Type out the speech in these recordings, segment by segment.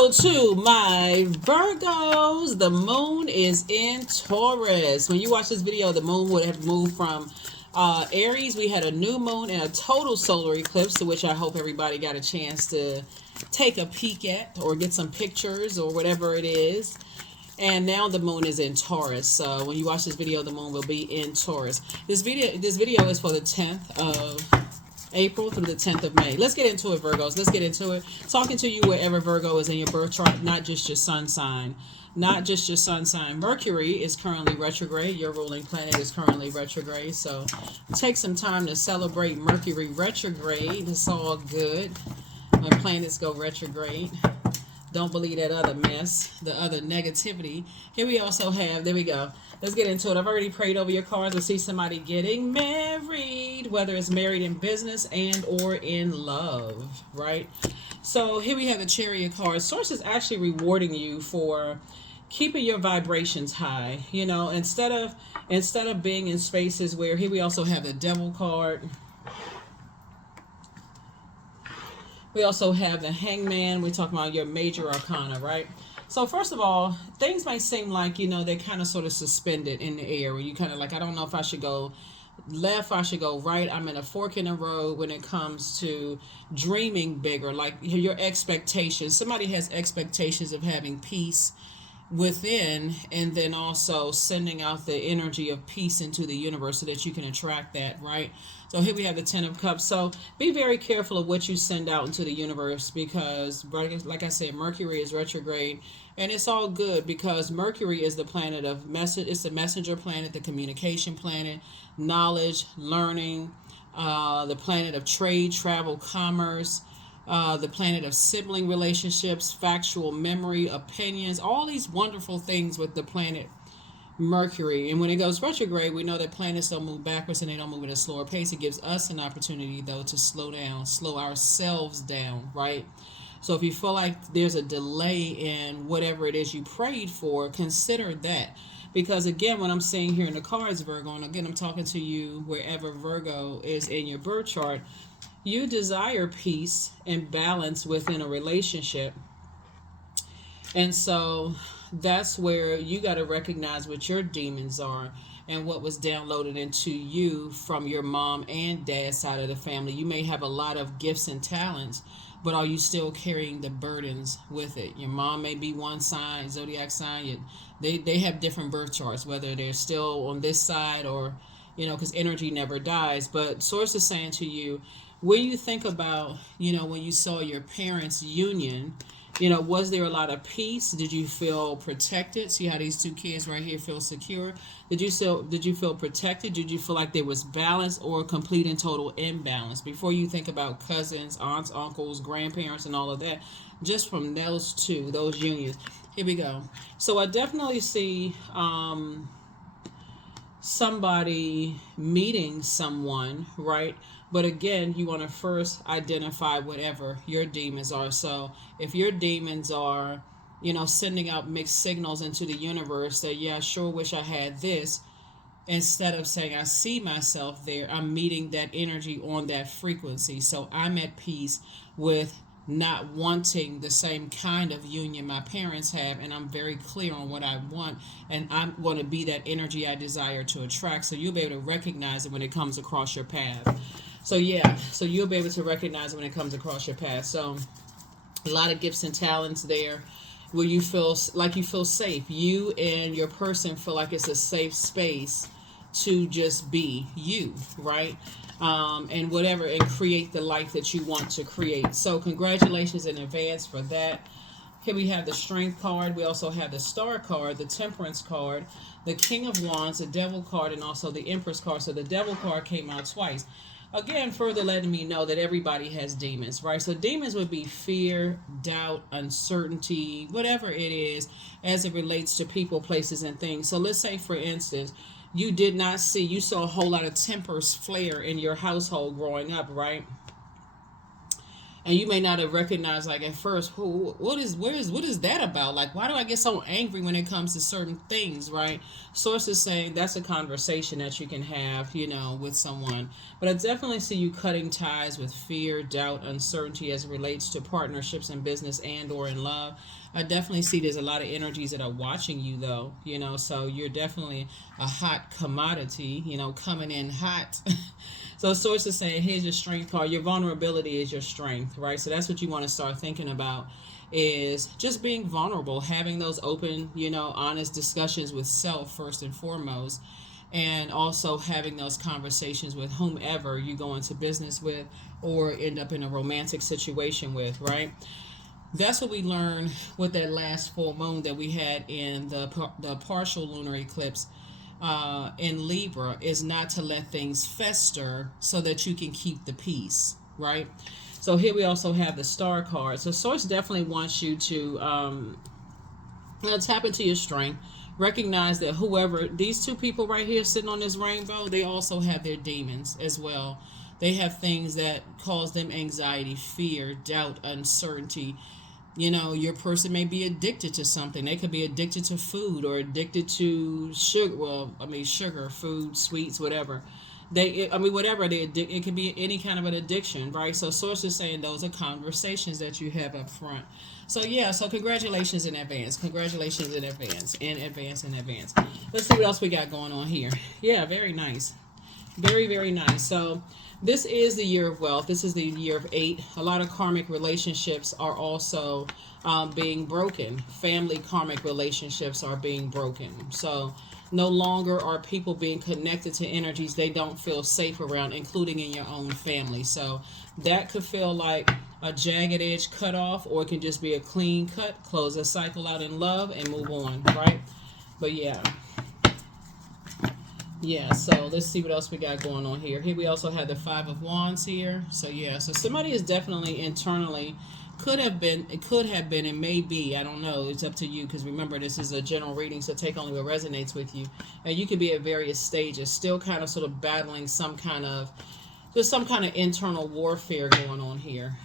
Hello to my Virgos. The moon is in Taurus. When you watch this video, the moon would have moved from Aries. We had a new moon and a total solar eclipse, to which I hope everybody got a chance to take a peek at or get some pictures or whatever it is. And now the moon is in Taurus. So when you watch this video, the moon will be in Taurus. This video is for the 10th of April through the 10th of May. Let's get into it, Virgos. Let's get into it. Talking to you wherever Virgo is in your birth chart, not just your sun sign. Not just your sun sign. Mercury is currently retrograde. Your ruling planet is currently retrograde. So take some time to celebrate Mercury retrograde. It's all good when planets go retrograde. Don't believe that other mess, the other negativity. Here we also have, there we go. Let's get into it. I've already prayed over your cards. I see somebody getting married, whether it's married in business and or in love, right? So here we have the Chariot card. Source is actually rewarding you for keeping your vibrations high. You know, instead of being in spaces where, here we also have the Devil card. We also have the Hangman. We're talking about your major arcana, right? So first of all, things might seem like, you know, they're kind of sort of suspended in the air, where you kind of like, I don't know if I should go left, I should go right. I'm in a fork in the road when it comes to dreaming bigger, like your expectations. Somebody has expectations of having peace within, and then also sending out the energy of peace into the universe so that you can attract that, right? So here we have the 10 of Cups. So be very careful of what you send out into the universe, because like I said, Mercury is retrograde, and it's all good because Mercury is the planet of message. It's the messenger planet, the communication planet, knowledge, learning, the planet of trade, travel, commerce, the planet of sibling relationships, factual memory, opinions, all these wonderful things with the planet Mercury. And when it goes retrograde, we know that planets don't move backwards and they don't move at a slower pace. It gives us an opportunity, though, to slow down, slow ourselves down, right? So if you feel like there's a delay in whatever it is you prayed for, consider that. Because again, when I'm saying here in the cards, Virgo, and again, I'm talking to you wherever Virgo is in your birth chart, you desire peace and balance within a relationship. And so that's where you got to recognize what your demons are and what was downloaded into you from your mom and dad side of the family. You may have a lot of gifts and talents, but are you still carrying the burdens with it? Your mom may be one sign, Zodiac sign. They have different birth charts, whether they're still on this side or, you know, because energy never dies. But Source is saying to you, when you think about, you know, when you saw your parents' union, you know, was there a lot of peace? Did you feel protected? See how these two kids right here feel secure? Did you feel protected? Did you feel like there was balance or complete and total imbalance? Before you think about cousins, aunts, uncles, grandparents, and all of that, just from those two, those unions. Here we go. So I definitely see somebody meeting someone, right? But again, you want to first identify whatever your demons are. So if your demons are, you know, sending out mixed signals into the universe that, yeah, I sure wish I had this, instead of saying I see myself there, I'm meeting that energy on that frequency. So I'm at peace with not wanting the same kind of union my parents have, and I'm very clear on what I want, and I'm going to be that energy I desire to attract. So you'll be able to recognize it when it comes across your path. So yeah, so you'll be able to recognize it when it comes across your path. So a lot of gifts and talents there where you feel like you feel safe. You and your person feel like it's a safe space to just be you, right? And whatever, and create the life that you want to create. So congratulations in advance for that. Here we have the Strength card. We also have the Star card, the Temperance card, the King of Wands, the Devil card, and also the Empress card. So the Devil card came out twice. Again, further letting me know that everybody has demons, right? So demons would be fear, doubt, uncertainty, whatever it is as it relates to people, places, and things. So let's say, for instance, you saw a whole lot of tempers flare in your household growing up, right? and you may not have recognized like at first, what is that about? Like, why do I get so angry when it comes to certain things, right? Sources saying that's a conversation that you can have, with someone. But I definitely see you cutting ties with fear, doubt, uncertainty as it relates to partnerships in business and or in love. I definitely see there's a lot of energies that are watching you though, so you're definitely a hot commodity, coming in hot. So source is saying, here's your strength card. Your vulnerability is your strength, right? So that's what you want to start thinking about, is just being vulnerable, having those open, honest discussions with self first and foremost, and also having those conversations with whomever you go into business with or end up in a romantic situation with, right? That's what we learned with that last full moon that we had in the partial lunar eclipse in Libra, is not to let things fester so that you can keep the peace, right? So here we also have the star card. So source definitely wants you to tap into your strength. Recognize that whoever, these two people right here sitting on this rainbow, they also have their demons as well. They have things that cause them anxiety, fear, doubt, uncertainty. Your person may be addicted to something. They could be addicted to food or addicted to sugar. Sugar, food, sweets, whatever. It could be any kind of an addiction, right? So source is saying those are conversations that you have up front. So yeah, so congratulations in advance. Congratulations in advance. In advance. Let's see what else we got going on here. Yeah, very nice. Very, very nice. So this is the year of wealth. This is the year of 8. A lot of karmic relationships are also being broken. Family karmic relationships are being broken. So no longer are people being connected to energies they don't feel safe around, including in your own family. So that could feel like a jagged edge cut off, or it can just be a clean cut, close a cycle out in love and move on, right? But yeah. Yeah, so let's see what else we got going on here. Here we also have the 5 of Wands here. So yeah, so somebody is definitely internally, could have been, and may be, I don't know. It's up to you, because remember, this is a general reading, so take only what resonates with you. And you could be at various stages, still kind of sort of battling some kind of internal warfare going on here.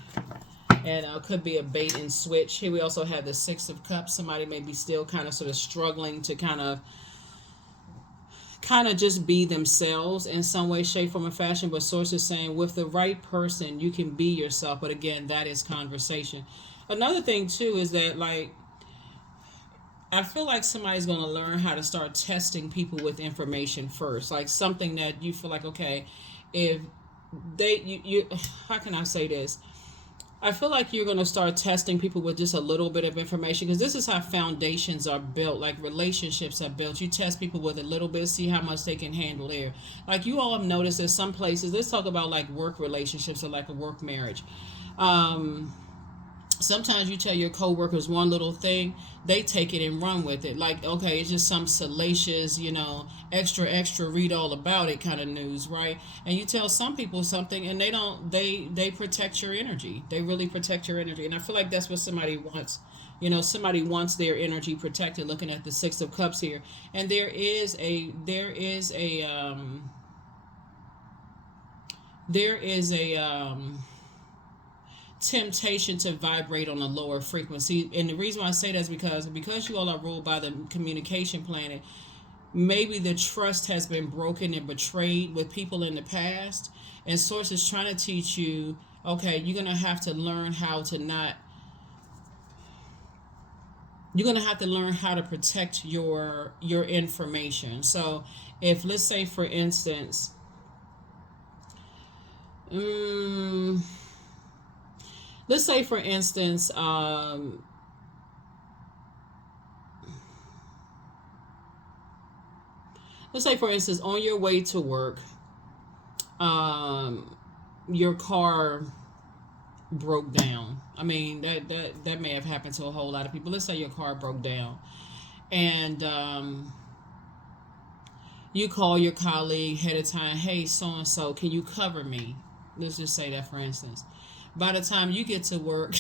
And could be a bait and switch. Here we also have the 6 of Cups. Somebody may be still kind of sort of struggling to kind of just be themselves in some way, shape, form, or fashion. But source is saying with the right person, you can be yourself. But again, that is conversation. Another thing too is that, like, I feel like somebody's going to learn how to start testing people with information first. Like something that you feel like, okay, if you how can I say this? I feel like you're going to start testing people with just a little bit of information, because this is how foundations are built, like relationships are built. You test people with a little bit, see how much they can handle there. Like you all have noticed that some places, let's talk about like work relationships or like a work marriage. Sometimes you tell your coworkers one little thing, they take it and run with it. Like, okay, it's just some salacious, extra, read all about it kind of news, right? And you tell some people something and they protect your energy. They really protect your energy. And I feel like that's what somebody wants. Somebody wants their energy protected, looking at the 6 of Cups here. And there is a temptation to vibrate on a lower frequency. And the reason why I say that is because you all are ruled by the communication planet, maybe the trust has been broken and betrayed with people in the past, and source is trying to teach you, okay, you're going to have to learn how to protect your information. So if, let's say for instance, let's say, for instance, on your way to work, your car broke down. I mean, that may have happened to a whole lot of people. Let's say your car broke down, and you call your colleague ahead of time, hey, so-and-so, can you cover me? Let's just say that, for instance. By the time you get to work,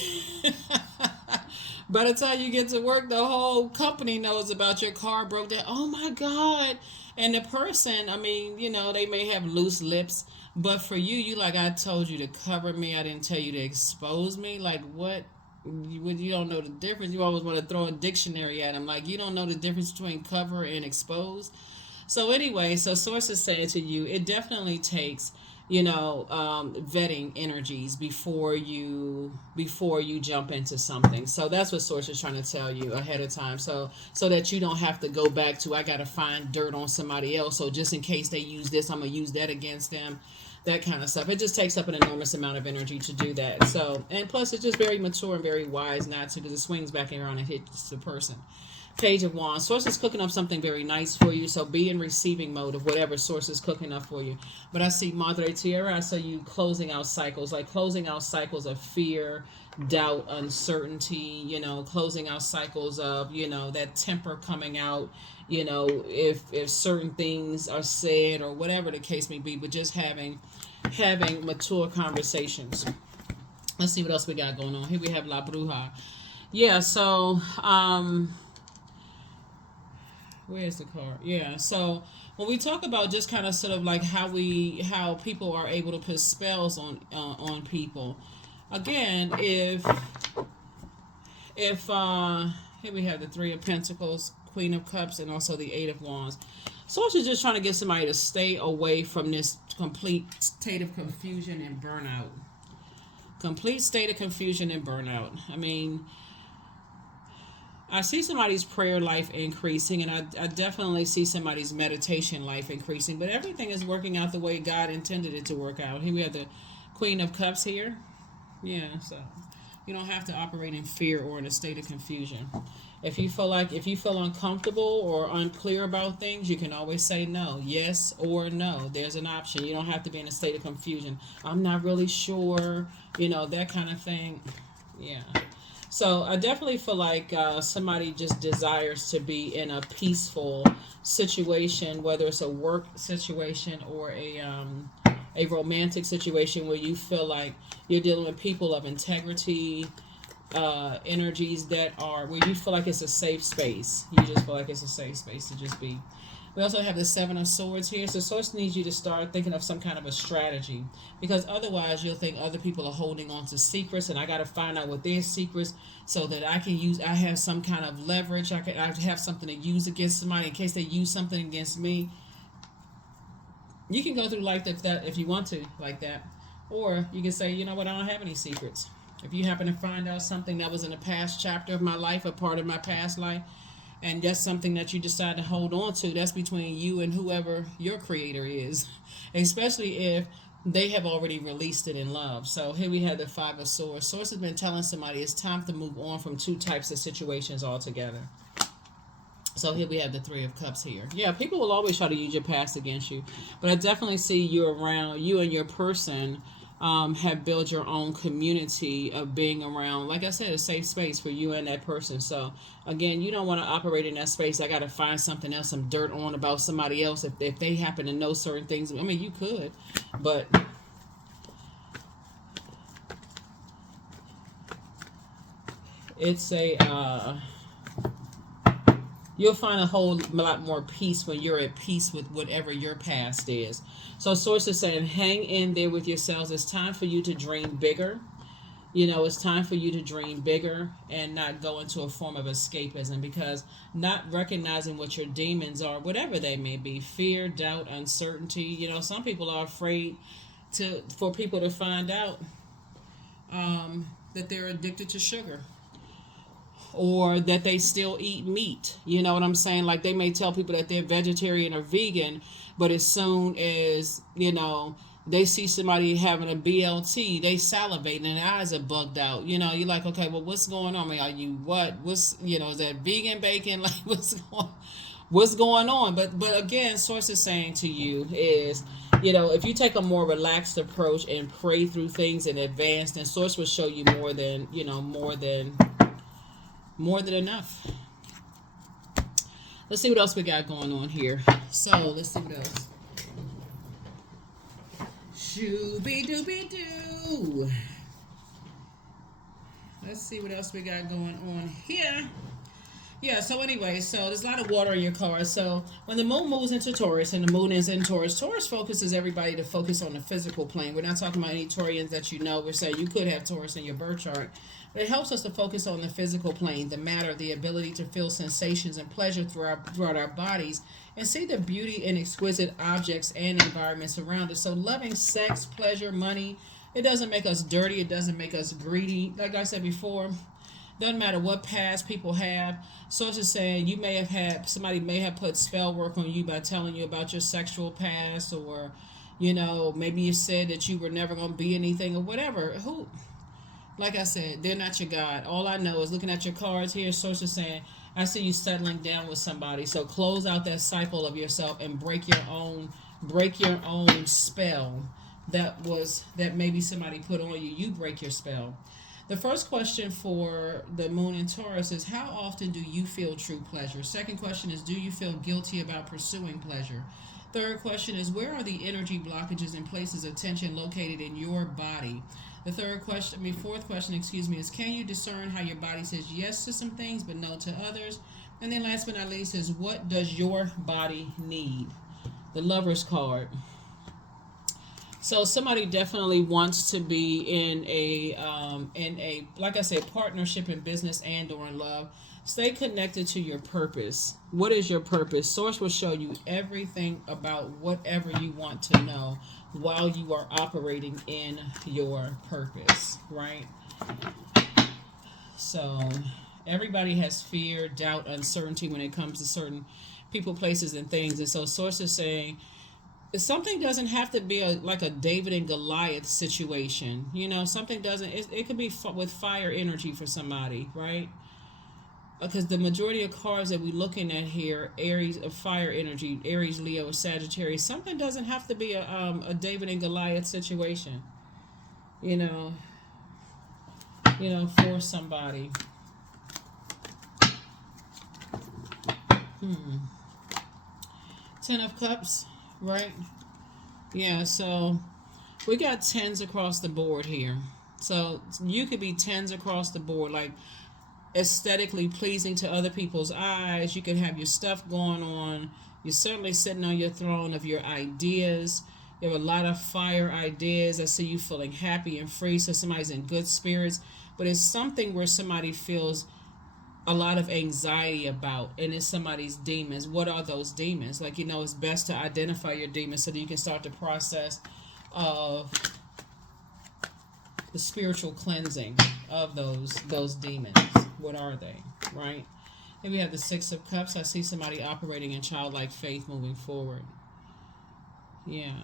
the whole company knows about your car broke down. Oh my God. And the person, they may have loose lips, But for you, you like, I told you to cover me. I didn't tell you to expose me. Like, what? You don't know the difference. You always want to throw a dictionary at them. Like, you don't know the difference between cover and expose. So anyway, so source is saying to you, it definitely takes, vetting energies before you jump into something. So that's what source is trying to tell you ahead of time. So that you don't have to go back to, I gotta find dirt on somebody else. So just in case they use this, I'm gonna use that against them. That kind of stuff. It just takes up an enormous amount of energy to do that. So, and plus, it's just very mature and very wise not to, because it swings back around and hits the person. Page of Wands. Source is cooking up something very nice for you. So be in receiving mode of whatever source is cooking up for you. But I see Madre Tierra. I see you closing out cycles, like closing out cycles of fear, doubt, uncertainty, closing out cycles of, that temper coming out, if certain things are said or whatever the case may be, but just having mature conversations. Let's see what else we got going on. Here we have La Bruja. Yeah, so where's the card? Yeah, so when we talk about just kind of sort of like how people are able to put spells on people, again, if here we have the Three of Pentacles, Queen of Cups, and also the Eight of Wands. Source is just trying to get somebody to stay away from this complete state of confusion and burnout. Complete state of confusion and burnout. I mean, I see somebody's prayer life increasing, and I definitely see somebody's meditation life increasing, but everything is working out the way God intended it to work out. Here we have the Queen of Cups here. Yeah, so you don't have to operate in fear or in a state of confusion. If you feel uncomfortable or unclear about things, you can always say no, yes or no. There's an option. You don't have to be in a state of confusion. I'm not really sure, that kind of thing. Yeah. So I definitely feel like somebody just desires to be in a peaceful situation, whether it's a work situation or a romantic situation where you feel like you're dealing with people of integrity, energies that are where you feel like it's a safe space. You just feel like it's a safe space to just be. We also have the Seven of Swords here. So Source needs you to start thinking of some kind of a strategy, because otherwise you'll think other people are holding on to secrets, and I got to find out what their secrets so that I have some kind of leverage. I have something to use against somebody in case they use something against me. You can go through life if you want to like that, or you can say, you know what, I don't have any secrets. If you happen to find out something that was in a past chapter of my life, a part of my past life, and that's something that you decide to hold on to, that's between you and whoever your creator is, especially if they have already released it in love. So here we have the Five of Swords. Source has been telling somebody it's time to move on from two types of situations altogether. So here we have the Three of Cups here. Yeah, people will always try to use your past against you, but I definitely see you and your person have built your own community of being around, like I said, a safe space for you and that person. So again, you don't want to operate in that space. I got to find something else, some dirt on about somebody else if they happen to know certain things. I mean, you could, but it's you'll find a whole lot more peace when you're at peace with whatever your past is. So Source is saying, hang in there with yourselves. It's time for you to dream bigger. It's time for you to dream bigger and not go into a form of escapism, because not recognizing what your demons are, whatever they may be, fear, doubt, uncertainty. Some people are afraid for people to find out that they're addicted to sugar, or that they still eat meat. You know what I'm saying? Like, they may tell people that they're vegetarian or vegan, but as soon as, they see somebody having a BLT, they salivate and their eyes are bugged out. You're like, okay, well, what's going on? I mean, are you what? Is that vegan bacon? Like, what's going on? But again, Source is saying to you is, if you take a more relaxed approach and pray through things in advance, then Source will show you more than enough. Let's see what else we got going on here. So let's see what else. Shooby-dooby-doo. Let's see what else we got going on here. Yeah, so anyway, so there's a lot of water in your car. So when the moon moves into Taurus and the moon is in Taurus, Taurus focuses everybody to focus on the physical plane. We're not talking about any Taurians that you know. We're saying you could have Taurus in your birth chart. But it helps us to focus on the physical plane, the matter, the ability to feel sensations and pleasure throughout our bodies and see the beauty in exquisite objects and environments around us. So loving sex, pleasure, money, it doesn't make us dirty. It doesn't make us greedy. Like I said before, doesn't matter what past people have. Sources saying you may have had somebody may have put spell work on you by telling you about your sexual past, or maybe you said that you were never going to be anything or whatever. Who, like I said, they're not your God. All I know is looking at your cards here. Sources saying I see you settling down with somebody. So close out that cycle of yourself and break your own spell that maybe somebody put on you. You break your spell. The first question for the moon in Taurus is, how often do you feel true pleasure? Second question is, do you feel guilty about pursuing pleasure? Third question is, where are the energy blockages and places of tension located in your body? Fourth question, is, can you discern how your body says yes to some things but no to others? And then last but not least is, what does your body need? The Lover's card. So somebody definitely wants to be in a like I said, partnership in business and or in love. Stay connected to your purpose. What is your purpose? Source will show you everything about whatever you want to know while you are operating in your purpose, right? So everybody has fear, doubt, uncertainty when it comes to certain people, places, and things. And so source is saying, something doesn't have to be like a David and Goliath situation. Something doesn't, it could be with fire energy for somebody, right? Because the majority of cards that we're looking at here, Aries of fire energy, Aries, Leo, Sagittarius, something doesn't have to be a David and Goliath situation, for somebody. Ten of Cups. Right? Yeah, so we got tens across the board here. So you could be tens across the board, like aesthetically pleasing to other people's eyes. You could have your stuff going on. You're certainly sitting on your throne of your ideas. You have a lot of fire ideas. I see you feeling happy and free, so somebody's in good spirits. But it's something where somebody feels a lot of anxiety about, and it's somebody's demons. What are those demons? Like, it's best to identify your demons so that you can start the process of the spiritual cleansing of those demons. What are they, right? Then we have the Six of Cups. I see somebody operating in childlike faith moving forward. Yeah.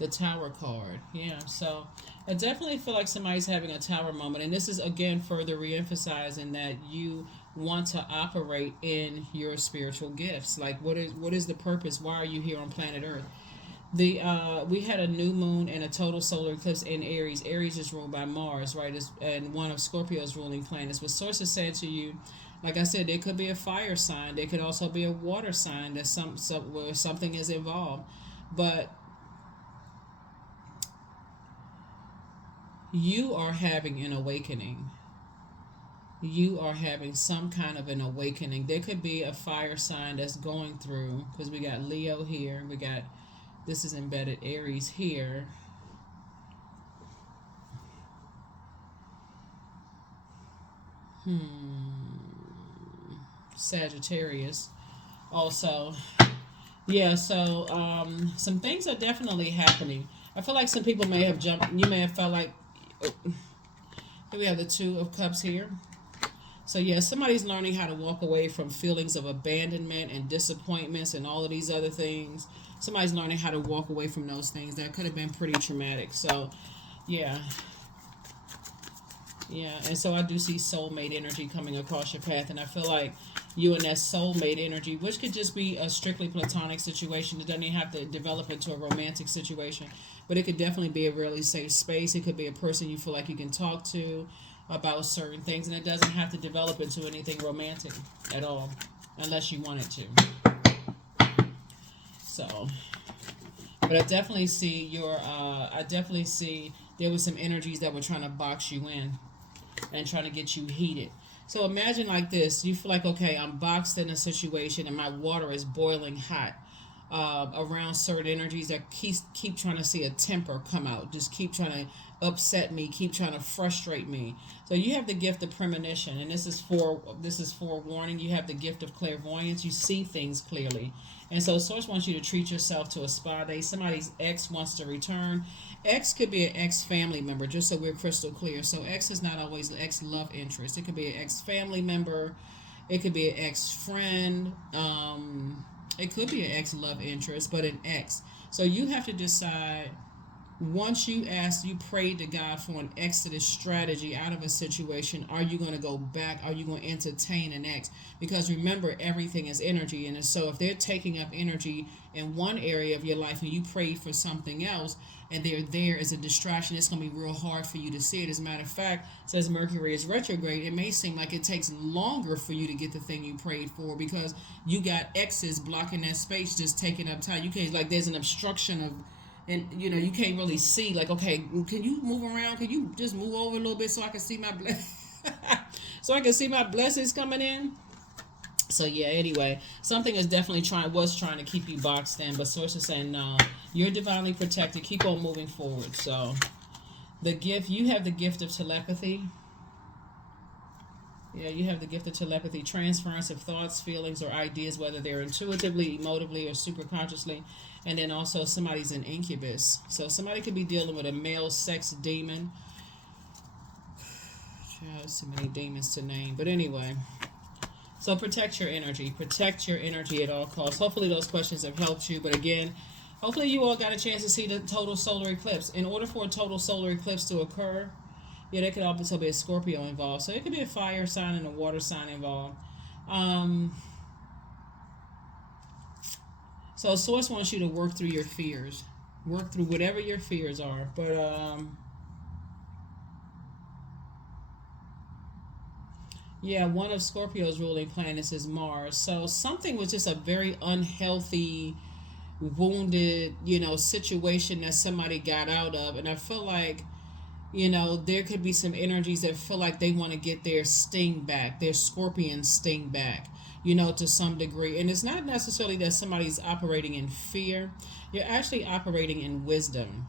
The Tower card. Yeah, so I definitely feel like somebody's having a tower moment, and this is again further re-emphasizing that you want to operate in your spiritual gifts. Like, what is the purpose? Why are you here on planet Earth? We had a new moon and a total solar eclipse in Aries. Aries is ruled by Mars, right? And one of Scorpio's ruling planets. What sources said to you, like I said, there could be a fire sign. There could also be a water sign that where something is involved, but you are having an awakening. You are having some kind of an awakening. There could be a fire sign that's going through, because we got Leo here. This is embedded Aries here. Sagittarius also. Yeah, so some things are definitely happening. I feel like some people may have jumped. You may have felt like, here we have the Two of Cups here. So yeah, somebody's learning how to walk away from feelings of abandonment and disappointments and all of these other things. Somebody's learning how to walk away from those things that could have been pretty traumatic. So yeah. Yeah, and so I do see soulmate energy coming across your path, and I feel like you and that soulmate energy, which could just be a strictly platonic situation. It doesn't even have to develop into a romantic situation, but it could definitely be a really safe space. It could be a person you feel like you can talk to about certain things, and it doesn't have to develop into anything romantic at all, unless you want it to. So, but I definitely see there was some energies that were trying to box you in and trying to get you heated. So imagine like this. You feel like, okay, I'm boxed in a situation and my water is boiling hot around certain energies that keep trying to see a temper come out. Just keep trying to upset me, keep trying to frustrate me. So you have the gift of premonition, and this is for warning. You have the gift of clairvoyance. You see things clearly. And so Source wants you to treat yourself to a spa day. Somebody's ex wants to return. Ex could be an ex family member, just so we're crystal clear. So ex is not always the ex love interest. It could be an ex family member. It could be an ex friend. It could be an ex love interest, but an ex. So you have to decide, once you prayed to God for an exodus strategy out of a situation, are you going to go back? Are you going to entertain an ex? Because remember, everything is energy. And so if they're taking up energy in one area of your life and you prayed for something else and they're there as a distraction, it's going to be real hard for you to see it. As a matter of fact, since Mercury is retrograde, it may seem like it takes longer for you to get the thing you prayed for because you got exes blocking that space, just taking up time. You can't, like, there's an obstruction of, and you can't really see, like, okay, can you move around, can you just move over a little bit so I can see my so I can see my blessings coming in. So yeah, anyway, something is definitely trying to keep you boxed in, but Source is saying no, you're divinely protected, keep on moving forward. So you have the gift of telepathy. Yeah, you have the gift of telepathy, transference of thoughts, feelings, or ideas, whether they're intuitively, emotively, or superconsciously. And then also somebody's an incubus. So somebody could be dealing with a male sex demon. There's so many demons to name. But anyway, so protect your energy. Protect your energy at all costs. Hopefully those questions have helped you. But again, hopefully you all got a chance to see the total solar eclipse. In order for a total solar eclipse to occur, yeah, there could also be a Scorpio involved. So it could be a fire sign and a water sign involved. So Source wants you to work through your fears. Work through whatever your fears are. But yeah, one of Scorpio's ruling planets is Mars. So something was just a very unhealthy, wounded, situation that somebody got out of. And I feel like there could be some energies that feel like they want to get their sting back, their scorpion sting back, to some degree. And it's not necessarily that somebody's operating in fear. You're actually operating in wisdom.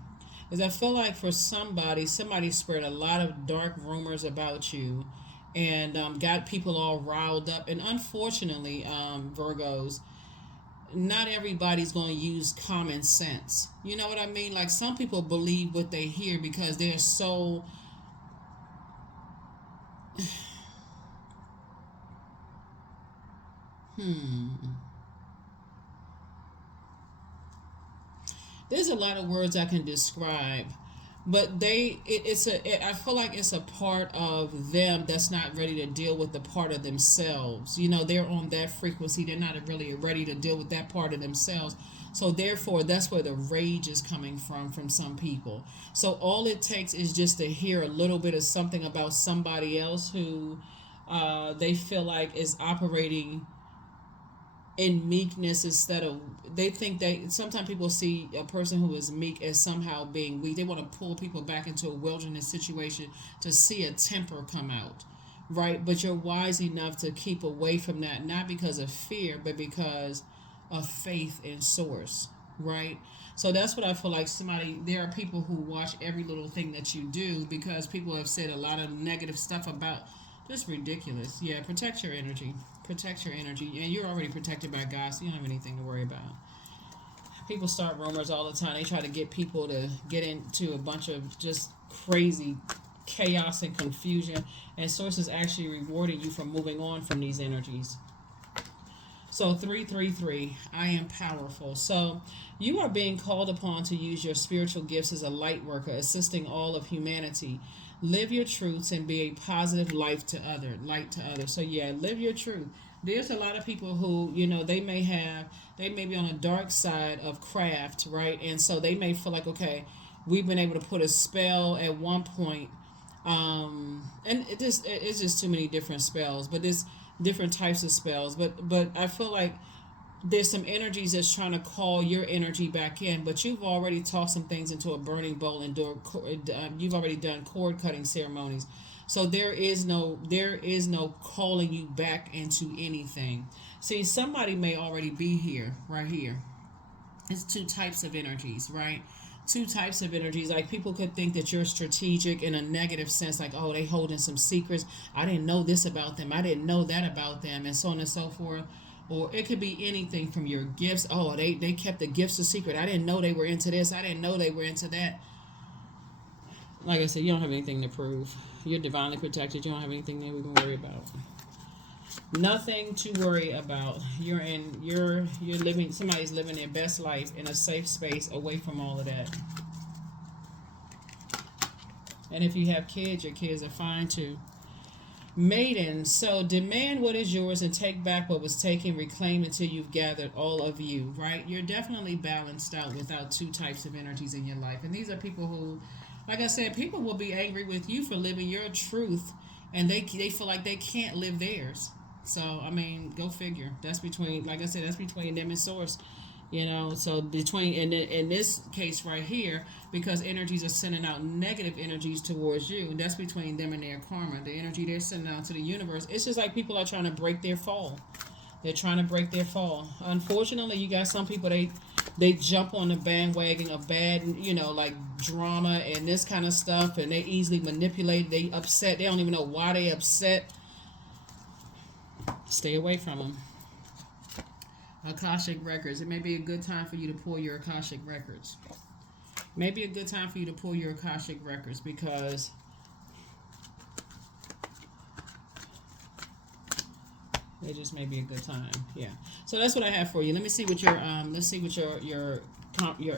Because I feel like for somebody spread a lot of dark rumors about you and got people all riled up. And unfortunately, Virgos, not everybody's going to use common sense. You know what I mean? Like, some people believe what they hear because they're so there's a lot of words I can describe, but I feel like it's a part of them that's not ready to deal with the part of themselves. They're on that frequency. They're not really ready to deal with that part of themselves. So therefore, that's where the rage is coming from some people. So all it takes is just to hear a little bit of something about somebody else who they feel like is operating in meekness, instead of, they think sometimes people see a person who is meek as somehow being weak. They want to pull people back into a wilderness situation to see a temper come out, right? But you're wise enough to keep away from that, not because of fear, but because of faith in Source, right? So that's what I feel like. There are people who watch every little thing that you do because people have said a lot of negative stuff about. Just ridiculous. Yeah, protect your energy. Protect your energy. And you're already protected by God, so you don't have anything to worry about. People start rumors all the time. They try to get people to get into a bunch of just crazy chaos and confusion. And Source is actually rewarding you for moving on from these energies. So 333, I am powerful. So you are being called upon to use your spiritual gifts as a light worker, assisting all of humanity. Live your truths and be a positive light to others. So yeah, live your truth. There's a lot of people who, they may be on a dark side of craft, right? And so they may feel like, okay, we've been able to put a spell at one point, and it's just too many different spells, but there's different types of spells. But I feel like there's some energies that's trying to call your energy back in, but you've already tossed some things into a burning bowl and you've already done cord cutting ceremonies. So there is no calling you back into anything. See, somebody may already be here, right here. It's two types of energies, right? Two types of energies. Like people could think that you're strategic in a negative sense, like, oh, they holding some secrets. I didn't know this about them. I didn't know that about them, and so on and so forth. Or it could be anything from your gifts. Oh, they kept the gifts a secret. I didn't know they were into this. I didn't know they were into that. Like I said, you don't have anything to prove. You're divinely protected. You don't have anything that we can worry about. Nothing to worry about. You're living, somebody's living their best life in a safe space away from all of that. And if you have kids, your kids are fine too. Maiden, so demand what is yours and take back what was taken. Reclaim until you've gathered all of you, right? You're definitely balanced out without two types of energies in your life. And these are people who, like I said, people will be angry with you for living your truth, and they feel like they can't live theirs. So I mean, go figure. That's between, like I said, that's between them and source. So between in this case right here, because energies are sending out negative energies towards you, that's between them and their karma. The energy they're sending out to the universe. It's just like people are trying to break their fall. They're trying to break their fall. Unfortunately, you got some people, they jump on the bandwagon of bad, like drama and this kind of stuff, and they easily manipulate. They upset. They don't even know why they upset. Stay away from them. Akashic records. It may be a good time for you to pull your Akashic records. Maybe a good time for you to pull your Akashic records, because it just may be a good time. Yeah. So that's what I have for you. Let me see what your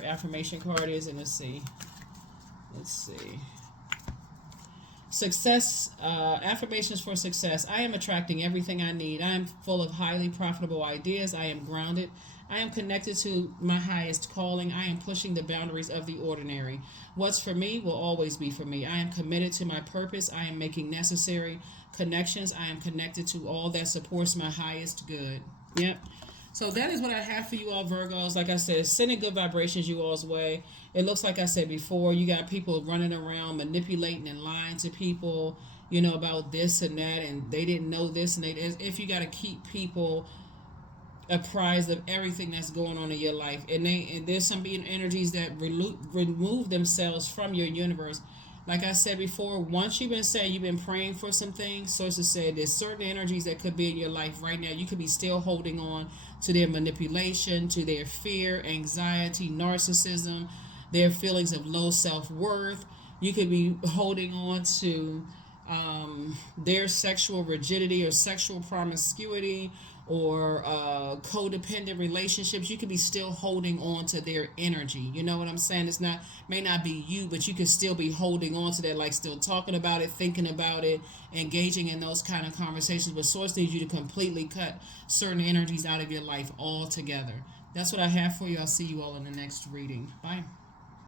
affirmation card is, and let's see. Success, affirmations for success. I am attracting everything I need. I am full of highly profitable ideas. I am grounded. I am connected to my highest calling. I am pushing the boundaries of the ordinary. What's for me will always be for me. I am committed to my purpose. I am making necessary connections. I am connected to all that supports my highest good. Yep. So that is what I have for you all, Virgos. Like I said, sending good vibrations you all's way. It looks like I said before, you got people running around manipulating and lying to people, about this and that, and they didn't know this and if you got to keep people apprised of everything that's going on in your life, and there's some being energies that remove themselves from your universe. Like I said before, once you've been praying for some things, sources said there's certain energies that could be in your life right now. You could be still holding on to their manipulation, to their fear, anxiety, narcissism, their feelings of low self-worth. You could be holding on to their sexual rigidity or sexual promiscuity, or codependent relationships. You could be still holding on to their energy. You know what I'm saying? May not be you, but you could still be holding on to that, like still talking about it, thinking about it, engaging in those kind of conversations. But source needs you to completely cut certain energies out of your life altogether. That's what I have for you. I'll see you all in the next reading. Bye.